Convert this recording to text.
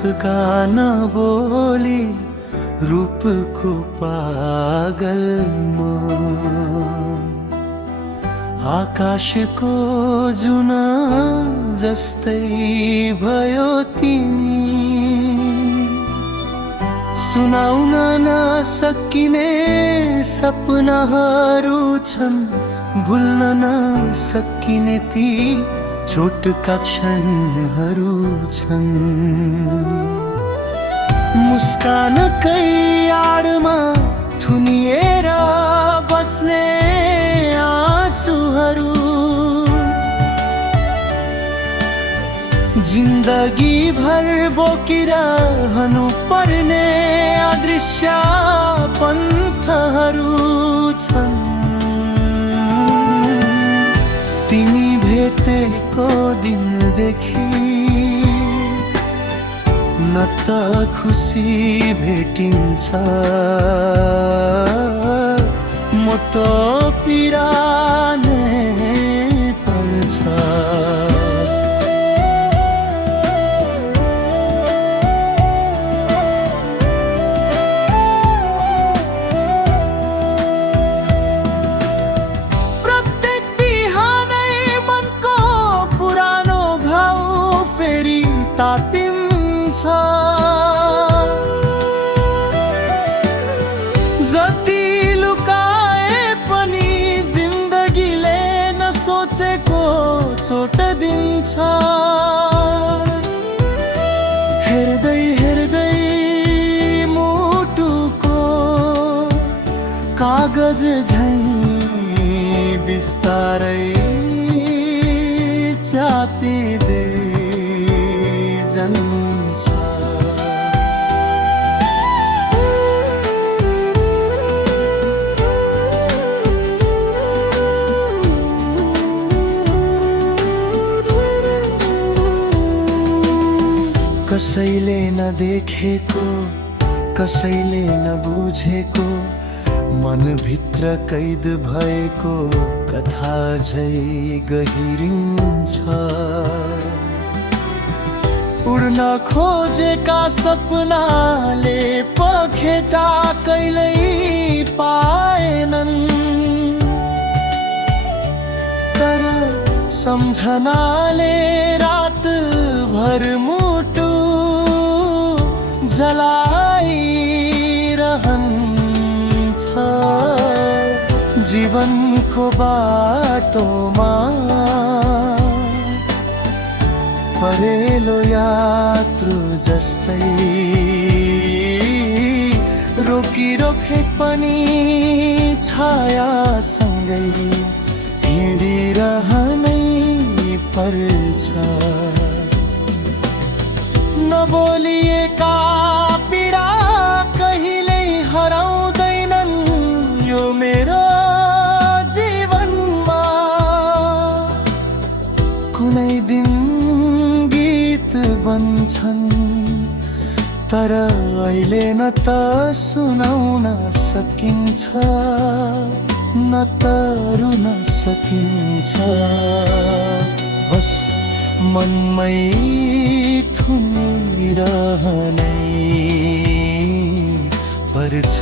मुस्कान बोली रूपको पागल म आकाशको जुना जस्तै भयो तिमी सुनाउन नसकिने सपनाहरू छन् भुल्न नसकिने ती छोटका क्षणहरू छन् मुस्कानकै आडमा थुनिएर बस्ने आँसुहरू जिन्दगी भर बोकिरहनु पर्ने अदृश्य पन्थहरू छन् तिमी भेटेको दिनदेखि न त खुसी भेटिन्छ मोटो पीडा नै पर्छ तातिन्छ जति लुकाए पनि जिन्दगीले नसोचेको चोट दिन्छ हेर्दै हेर्दै मुटुको कागज झैं बिस्तारै च्यातिँदै कसैले नदेखेको कसैले नबुझेको मनभित्र कैद भएको कथा झै गहिरिन्छ उड्न खोजेका सपनाले पखेटा कहिल्यै पाएनन् तर सम्झनाले रात भर मुटु जलाइरहन्छ जीवनको बाटोमा परेलो यात्रु जस्तै रोकिरोखे पनि छायासँगै हिँडिरहनै पर्छ नबोलिएका पीडा कहिल्यै हराउँदैनन् यो मेरो जीवनमा कुनै दिन बन्छन् तर अहिले न त सुनाउन सकिन्छ न त रुन सकिन्छ बस मनमै थुनिरहनै पर्छ